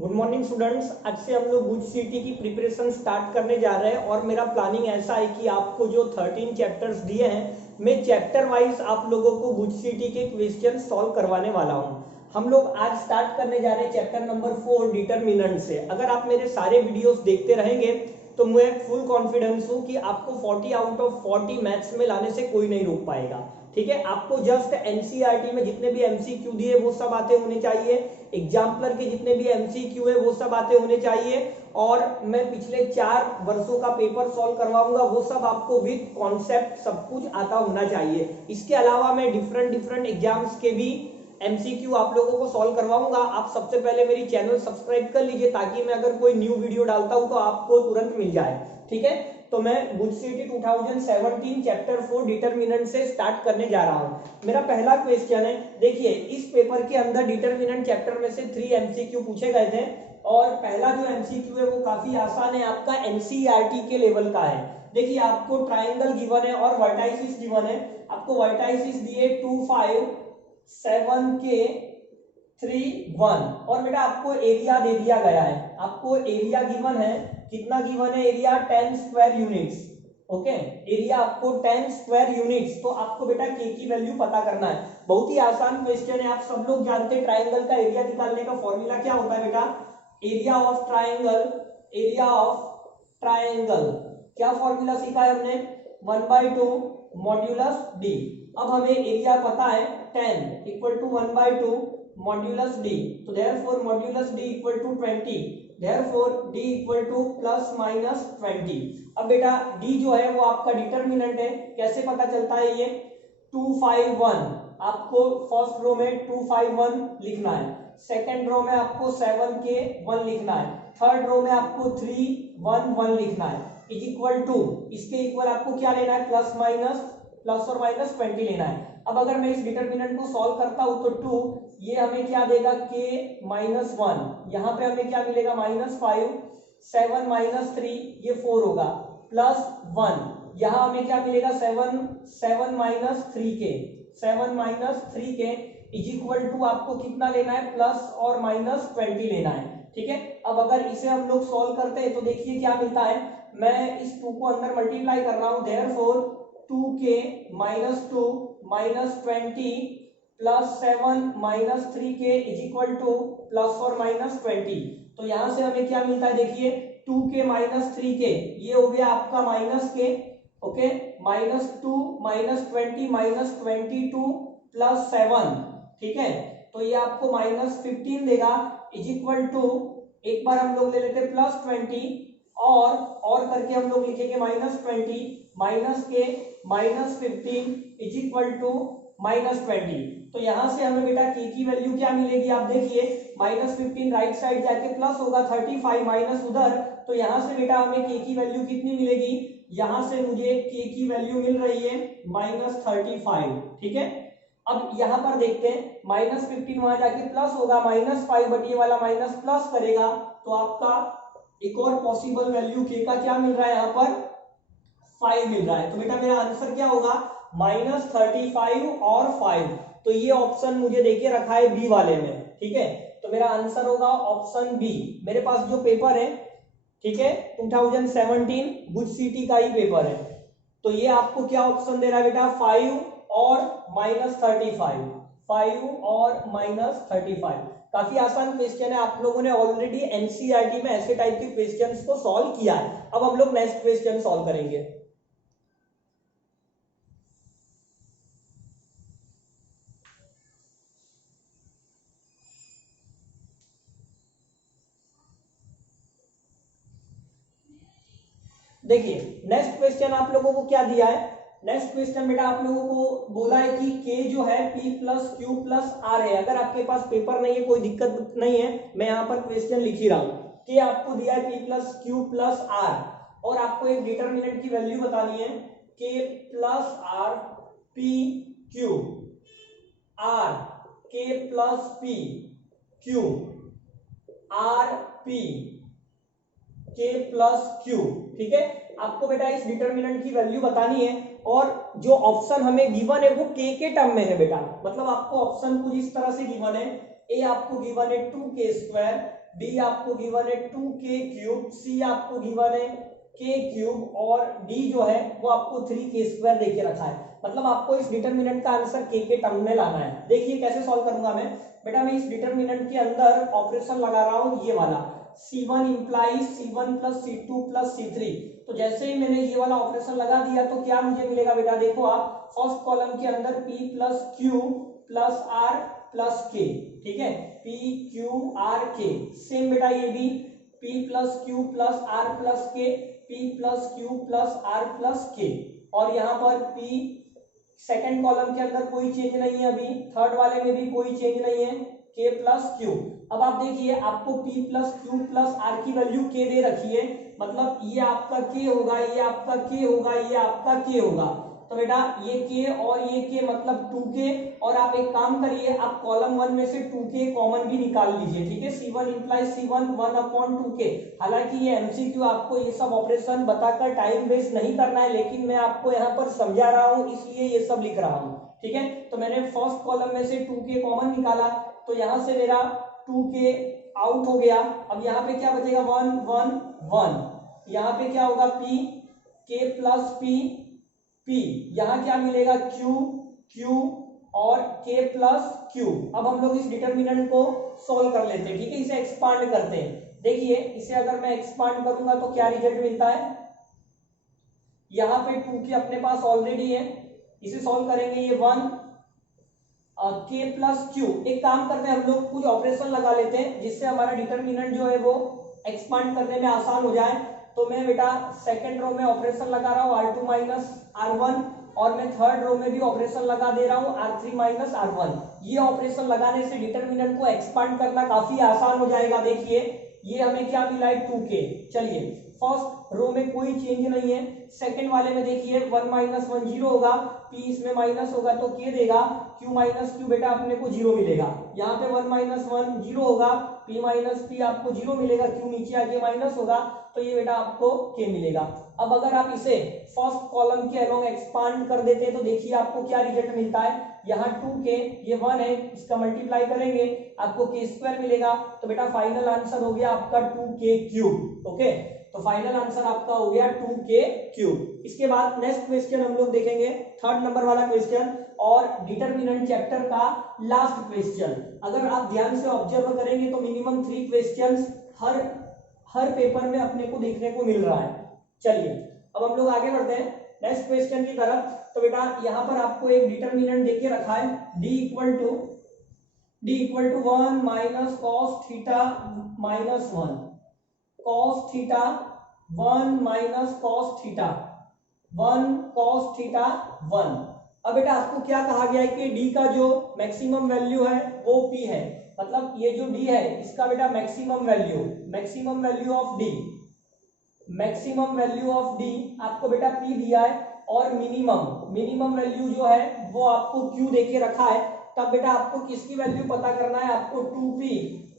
Good morning students. आज से हम लोग गुड सिटी की प्रिपरेशन स्टार्ट करने जा रहे हैं और मेरा प्लानिंग ऐसा है कि आपको जो 13 चैप्टर्स दिए हैं मैं चैप्टर वाइज आप लोगों को गुड सिटी के क्वेश्चन सॉल्व करवाने वाला हूं। हम लोग आज स्टार्ट करने जा रहे हैं चैप्टर नंबर 4 डिटरमिनेंट से। अगर आप मेरे सारे वीडियोस देखते रहेंगे तो मैं फुल कॉन्फिडेंस हूं कि आपको 40 आउट ऑफ 40 मैथ्स में लाने से कोई नहीं रोक पाएगा। ठीक है, आपको जस्ट एनसीईआरटी में जितने भी एमसीक्यू दिए वो सब आते होने चाहिए, एग्जाम्पलर के जितने भी एमसीक्यू है वो सब आते होने चाहिए, और मैं पिछले 4 वर्षों का पेपर सॉल्व करवाऊंगा वो सब आपको विद कॉन्सेप्ट सब कुछ आता होना चाहिए। इसके अलावा मैं डिफरेंट एग्जाम्स के भी एमसीक्यू आप लोगों को सॉल्व करवाऊंगा। आप सबसे पहले मेरी चैनल सब्सक्राइब कर लीजिए ताकि मैं अगर कोई न्यू वीडियो डालता हूं तो आपको तुरंत मिल जाए। ठीक है, तो मैं गुड सिटी 2017 चैप्टर 4 डिटरमिनेंट से स्टार्ट करने जा रहा हूं। मेरा पहला क्वेश्चन है, देखिए इस पेपर के अंदर डिटरमिनेंट चैप्टर में से 3 एमसीक्यू पूछे गए थे और पहला जो एमसीक्यू है वो काफी आसान है, आपका एनसीईआरटी के लेवल का है। देखिए आपको ट्राइंगल गिवन है और वर्टाइसिस गिवन है। आपको वर्टाइसिस दिए 2 5 7 के 3 1 और बेटा आपको एरिया दे दिया गया है। आपको एरिया गिवन है, कितना गिवन है area? 10 square units. Okay, area आपको 10 स्क्वायर यूनिट्स। तो आपको बेटा के की वैल्यू पता करना है। बहुत ही आसान क्वेश्चन है, आप सब लोग जानते हैं ट्राइंगल का एरिया निकालने का फॉर्मूला क्या होता है बेटा? Area of triangle, area of triangle क्या फॉर्मूला सीखा है हमने? 1/2 मॉड्यूलस डी। अब हमें एरिया पता है 10 इक्वल टू 1/2 मॉड्यूलस डी, तो therefore modulus D equal to 20, therefore D equal to plus minus 20। अब बेटा डी जो है वो आपका डिटरमिनेंट है, कैसे पता चलता है ये? 2 5 1 आपको फर्स्ट रो में 2 5 1 लिखना है, सेकेंड रो में आपको 7 के 1 लिखना है, थर्ड रो में आपको 3 1 1 लिखना है, इज इक्वल टू, इसके इक्वल आपको क्या लेना है? प्लस और माइनस 20 लेना है। अब अगर मैं इस डिटरमिनेंट को सॉल्व करता हूं तो 2 ये हमें क्या देगा? k -1, यहाँ पे हमें क्या मिलेगा? -5, 7 -3 ये 4 होगा, प्लस 1 यहाँ हमें क्या मिलेगा? 7 -3 के इज इक्वल टू आपको कितना लेना है? प्लस और माइनस 20 लेना है। ठीक है, अब अगर इसे हम लोग सॉल्व करते हैं तो देखिए क्या मिलता है। मैं इस 2 को अंदर मल्टीप्लाई कर रहा हूं, therefore 2k -2 -20 plus 7 -3k is equal to plus और माइनस 20। तो यहां से हमें क्या मिलता है? देखिए 2k -3k ये हो गया आपका माइनस के, ओके, -2 -20 -22 प्लस 7। ठीक है, तो ये आपको -15 देगा, इज इक्वल टू, एक बार हम लोग ले लेते प्लस 20 और करके हम लोग लिखेंगे -20 माइनस के -15 इज इक्वल टू -20। तो यहां से हमें बेटा के की वैल्यू क्या मिलेगी? आप देखिए -15 राइट साइड जाके प्लस होगा, 35 माइनस उधर, तो यहां से बेटा हमें के की वैल्यू कितनी मिलेगी? यहां से मुझे के की वैल्यू मिल रही है -35। ठीक है, अब यहां पर देखते हैं -15 वहां जाके प्लस होगा, -5 बट ये वाला माइनस प्लस करेगा, तो आपका एक और पॉसिबल वैल्यू के का क्या मिल रहा है? यहाँ पर 5 मिल रहा है। तो बेटा मेरा आंसर क्या होगा? -35 और 5। तो ये ऑप्शन मुझे देके रखा है बी वाले में। ठीक है, तो मेरा आंसर होगा ऑप्शन बी। मेरे पास जो पेपर है, ठीक है, 2017 गुड सिटी का ही पेपर है, तो ये आपको क्या ऑप्शन दे रहा है बेटा? 5 और -35, 5 और -35। काफी आसान क्वेश्चन है, आप लोगों ने ऑलरेडी एनसीईआरटी में ऐसे टाइप के क्वेश्चंस को सॉल्व किया है। अब हम लोग नेक्स्ट क्वेश्चन सॉल्व करेंगे। देखिए नेक्स्ट क्वेश्चन आप लोगों को क्या दिया है? नेक्स्ट क्वेश्चन बेटा आप लोगों को बोला है कि k जो है p plus Q plus R है। अगर आपके पास पेपर नहीं है कोई दिक्कत नहीं है, मैं यहाँ पर क्वेश्चन लिख ही रहा हूँ। k आपको दिया है p plus Q plus R और आपको एक डिटरमिनेंट की वैल्यू बतानी है, k plus R p Q R, k plus p Q R p k plus Q. ठीक है, आपको बेटा इस डिटरमिनेंट की वैल्यू बतानी है और जो ऑप्शन हमें गिवन है वो k के टर्म में है बेटा। मतलब आपको ऑप्शन कुछ इस तरह से गिवन है, ए आपको गिवन है 2k², बी आपको गिवन है 2k³, सी आपको गिवन है k³ और डी जो है वो आपको 3k² देके रखा है। मतलब आपको इस डिटरमिनेंट का आंसर k के टर्म में लाना है। देखिए कैसे सॉल्व करूंगा मैं। बेटा मैं इस डिटरमिनेंट के अंदर ऑपरेशन लगा रहा हूं ये वाला, C1 implies C1 plus C2 plus C3। तो जैसे ही मैंने ये वाला ऑपरेशन लगा दिया तो क्या मुझे मिलेगा बेटा, देखो आप फर्स्ट कॉलम के अंदर P plus Q plus R plus K, ठीक है, P Q R K। Same बेटा ये भी P plus Q plus R plus K, P plus Q plus R plus K। और यहाँ पर P सेकेंड कॉलम के अंदर कोई चेंज नहीं है, अभी थर्ड वाले में भी कोई चेंज नहीं है, K प्लस Q। अब आप देखिए आपको P plus Q plus R की वैल्यू K दे रखी है, मतलब ये आपका K होगा, ये आपका K होगा, ये आपका K होगा। तो बेटा ये K और ये K मतलब 2K। और आप एक काम करिए, आप कॉलम 1 में से 2K कॉमन भी निकाल लीजिए, ठीक है। C1 implies C1 1/2K। हालांकि ये MCQ आपको ये सब ऑपरेशन बताकर टाइम वेस्ट नहीं करना है, लेकिन मैं आपको यहाँ पर समझा रहा हूँ इसलिए ये सब लिख रहा हूँ, ठीक है। तो मैंने फर्स्ट कॉलम में से 2K कॉमन निकाला, तो यहां से मेरा 2K आउट हो गया। अब यहाँ पे क्या बचेगा, 1 1 1। यहाँ पे क्या होगा, P K plus P P। यहाँ क्या मिलेगा, Q Q और K प्लस Q। अब हम लोग इस डिटरमिनेंट को सॉल्व कर लेते हैं, ठीक है, इसे एक्सपांड करते हैं। देखिए इसे अगर मैं एक्सपांड करूंगा तो क्या रिजल्ट मिलता है, यहाँ पे 2K अपने पास ऑलरेडी है, इसे सॉल्व करेंगे, ये 1 K प्लस Q। एक काम करते हैं, हम लोग कुछ ऑपरेशन लगा लेते हैं जिससे हमारा डिटरमिनेंट जो है वो एक्सपांड करने में आसान हो जाए। तो मैं बेटा सेकंड रो में ऑपरेशन लगा रहा हूँ R2 माइनस R1, और मैं थर्ड रो में भी ऑपरेशन लगा दे रहा हूँ R3 माइनस R1। ये ऑपरेशन लगाने से डिटरमिनेंट को एक्सपांड करना काफी आसान हो जाएगा। देखिए ये हमें क्या मिला है, 2K। चलिए फर्स्ट रो में कोई चेंज नहीं है, सेकंड वाले में देखिए 1 माइनस 1 0 होगा, P इसमें माइनस होगा तो K देगा, Q माइनस Q बेटा अपने को 0 मिलेगा। यहाँ पे 1 माइनस 1 0 होगा, P माइनस P आपको 0 मिलेगा, Q नीचे आके माइनस होगा, तो ये बेटा आपको K मिलेगा। अब अगर आप इसे फर्स्ट कॉलम के अलोंग एक्सपांड कर देते हैं तो देखिए आपको क्या रिजल्ट मिलता है, यहाँ 2K, ये 1 है, इसका मल्टीप्लाई करेंगे आपको K² मिलेगा। तो बेटा फाइनल आंसर हो गया आपका 2K³। ओके, तो फाइनल आंसर आपका हो गया 2K³। इसके बाद नेक्स्ट क्वेश्चन हम लोग देखेंगे, थर्ड नंबर वाला क्वेश्चन और डिटरमिनेंट चैप्टर का लास्ट क्वेश्चन। अगर आप ध्यान से ऑब्जर्व करेंगे तो मिनिमम 3 क्वेश्चंस हर पेपर में अपने को देखने को मिल रहा है। चलिए अब हम लोग आगे बढ़ते हैं नेक्स्ट क्वेश्चन की तरफ। तो बेटा यहाँ पर आपको एक डिटरमिनेंट देके रखा है, d equal to 1 minus cos theta minus 1, cos theta 1 minus cos theta 1 cos theta 1। अब बेटा आपको क्या कहा गया है कि d का जो मैक्सिमम वैल्यू है वो p है, मतलब ये जो d है इसका बेटा maximum value of d, maximum value of d आपको बेटा p दिया है, और मिनिमम वैल्यू जो है वो आपको q देके रखा है। तब बेटा आपको किसकी वैल्यू पता करना है, आपको 2p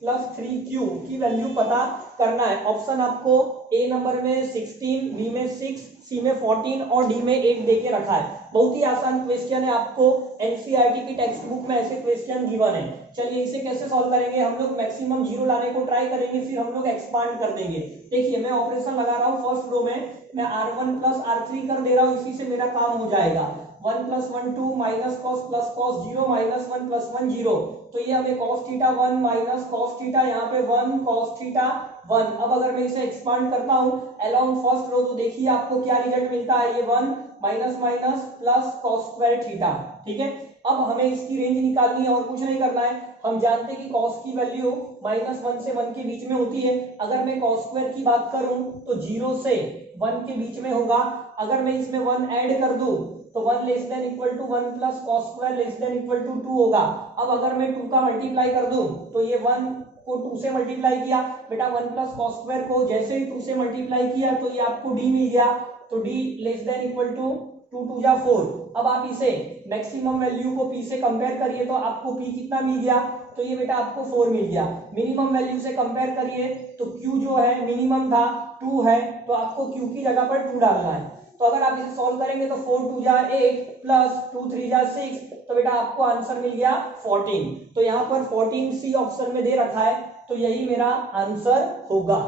प्लस 3q की वैल्यू पता करना है। ऑप्शन आपको ए नंबर में 16, बी में 6, सी में 14 और डी में 8 देके रखा है। बहुत ही आसान क्वेश्चन है, आपको एनसीईआरटी की टेक्स्ट बुक में ऐसे क्वेश्चन गिवन है। चलिए इसे कैसे सॉल्व करेंगे, हम लोग मैक्सिमम 0 लाने को ट्राई करेंगे, फिर हम लोग एक्सपांड कर देंगे। देखिए मैं ऑपरेशन लगा रहा हूँ, फर्स्ट रो में मैं R1 प्लस R3 कर दे रहा हूँ, इसी से मेरा काम हो जाएगा। 1 plus 1 2 minus cos plus cos 0 minus 1 plus 1 0, तो ये हमें cos theta 1 minus cos theta, यहाँ पे 1 कॉस थीटा 1। अब अगर मैं इसे एक्सपांड करता हूँ अलोंग फर्स्ट रो तो देखिए आपको क्या रिजल्ट मिलता है, ये 1 minus minus plus cos square theta, ठीक है। अब हमें इसकी रेंज निकालनी है और कुछ नहीं करना है, हम जानते हैं कि कॉस की वैल्यू -1 से 1 के बीच में होती है। अगर मैं कॉस स्क्वायर की बात करूं तो 0 से 1 के बीच में होगा। अगर मैं इसमें 1 ऐड कर दूं तो 1 less than equal to 1 plus cos square less than equal to 2 होगा। अब अगर मैं 2 का मल्टीप्लाई कर दूं तो ये 1 को 2 से मल्टीप्लाई किया, बेटा 1 प्लस कॉस स्क्वायर को जैसे ही 2 से मल्टीप्लाई किया तो ये आपको d मिल गया, तो d less than equal to 2 2 जा 4। अब आप इसे मैक्सिमम वैल्यू को p से कंपेयर करिए तो आपको p कितना मिल गया, तो ये बेटा आपको 4 मिल गया। मिनिमम वैल्यू से कंपेयर करिए तो q जो है मिनिमम था 2 है, तो आपको q की जगह पर 2 डालना है। तो अगर आप इसे सॉल्व करेंगे तो 4 2 जा 8 प्लस 2 3 जा 6, तो बेटा आपको आंसर मिल गया 14। तो यहाँ पर 14 सी ऑप्शन में दे रखा है, तो यही मेरा आंसर होगा।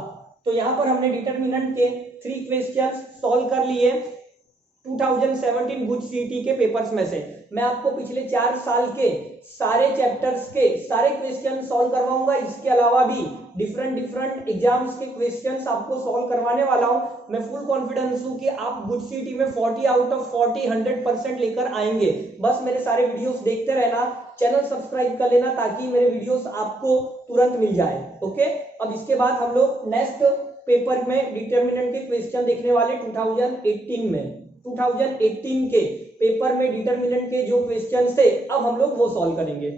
तो यहाँ पर हमने डिटर्मिनेंट के 3 क्वेश्चंस सॉल्व कर लिए 2017 गुड सीटी के पेपर्स में से। मैं आपको पिछले 4 साल के सारे चैप्टर्स के सारे क्वेश्चन सॉल्व करवाऊंगा। इसके अलावा भी डिफरेंट एग्जाम्स के क्वेश्चंस आपको सॉल्व करवाने वाला हूं। मैं फुल कॉन्फिडेंस हूं कि आप गुड सीटी में 40 आउट ऑफ 40 100% लेकर आएंगे। बस मेरे सारे वीडियोस देखते रहना, चैनल सब्सक्राइब कर लेना ताकि मेरे वीडियोस आपको तुरंत मिल जाए। ओके, अब इसके बाद हम लोग नेक्स्ट पेपर में डिटर्मिनेंट के क्वेश्चन देखने वाले 2018 में। 2018 के पेपर में डिटर्मिनेंट के जो क्वेश्चन थे अब हम लोग वो सॉल्व करेंगे।